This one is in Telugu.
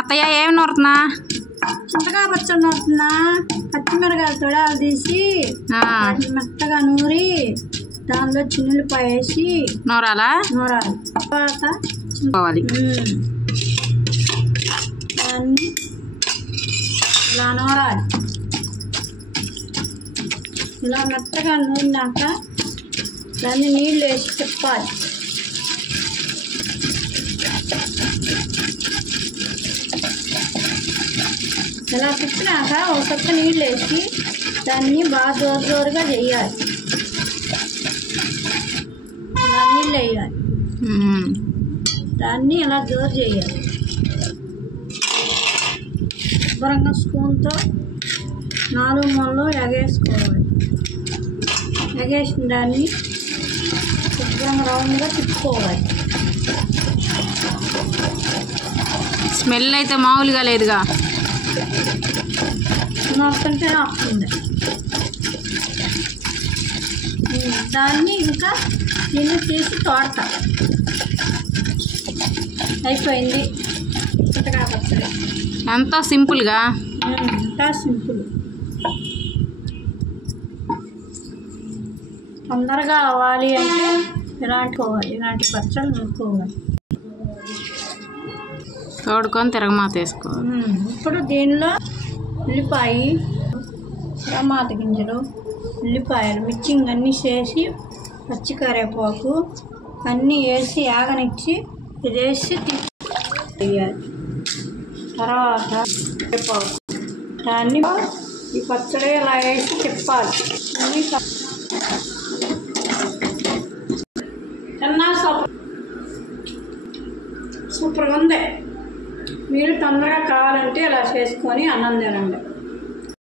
అత్తయ్య ఏమి నూరుతున్నా? చింతకాయ పచ్చడి నూరుతున్నా. పచ్చిమిరకాయలు తొడాలు తీసి మెత్తగా నూరి దానిలో చిన్నులపాయ వేసి నూరాలి. తర్వాత పోవాలి. దాన్ని ఇలా నూరాలి. ఇలా మెత్తగా నూరినాక దాన్ని నీళ్ళు వేసి తిప్పాలి. ఇలా తిప్పినాక ఒక పక్క నీళ్ళు వేసి దాన్ని బాగా జోరుగా చేయాలి. ఇలా నీళ్ళు వేయాలి. దాన్ని ఇలా జోరు చేయాలి. శుభ్రంగా స్పూన్తో 4 మూలలో ఎగేసుకోవాలి. ఎగేసిన దాన్ని శుభ్రంగా రౌండ్గా తిప్పుకోవాలి. స్మెల్ అయితే మామూలుగా లేదుగా, నొక్కంటే వస్తుంది. దాన్ని ఇంకా దీన్ని తీసి తోడతా. అయిపోయింది చింతకాయ పచ్చడి. ఎంతో సింపుల్గా, ఇంకా సింపుల్. తొందరగా అవ్వాలి అంటే ఇలాంటి పచ్చడి నూరుకోవాలి. తోడుకొని తిరగమాత వేసుకోవాలి. ఇప్పుడు దీనిలో ఉల్లిపాయ, టమాటా గింజలు, ఉల్లిపాయలు, మిర్చింగ్ అన్నీ చేసి పచ్చికరేపాకు అన్నీ వేసి ఆగనిచ్చి ఇది వేసి తీయాలి. తర్వాత కరేపాకు దాన్ని ఈ పచ్చడి ఇలా వేసి తిప్పాలి. చిన్న సూపర్గా ఉంది. మీరు తొందరగా కావాలంటే ఇలా చేసుకొని అన్నం తినండి.